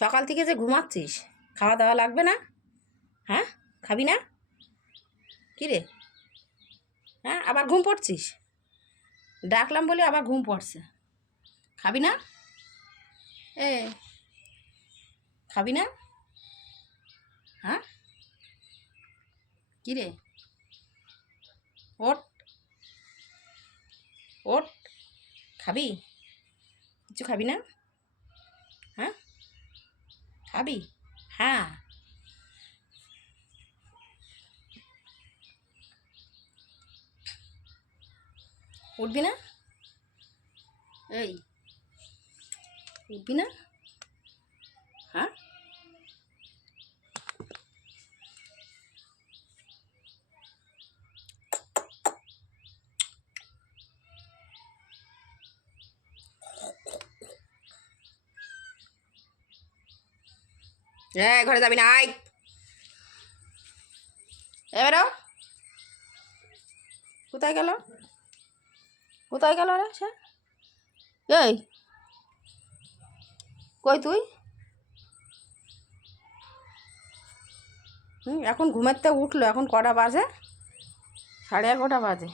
সকাল থেকে যে ঘুমাচ্ছিস, খাওয়া দাওয়া লাগবে না? হ্যাঁ, খাবি না? কী রে? হ্যাঁ, আবার ঘুম পড়ছিস? ডাকলাম বলে আবার ঘুম পড়ছে। খাবি না? এ খাবি না? হ্যাঁ, কী রে? ওঠ, ওঠ, খাবি? কিছু খাবি না? হ্যাঁ, খাবি? হ্যাঁ, উঠবি না? এই উঠবি না? হ্যাঁ, ঘরে যাবি না, আয় এবারও। কোথায় গেল? কোথায় গেল রে সে? এই কই তুই? এখন ঘুমাতে উঠলো, এখন কটা বাজে? 11:30 বাজে।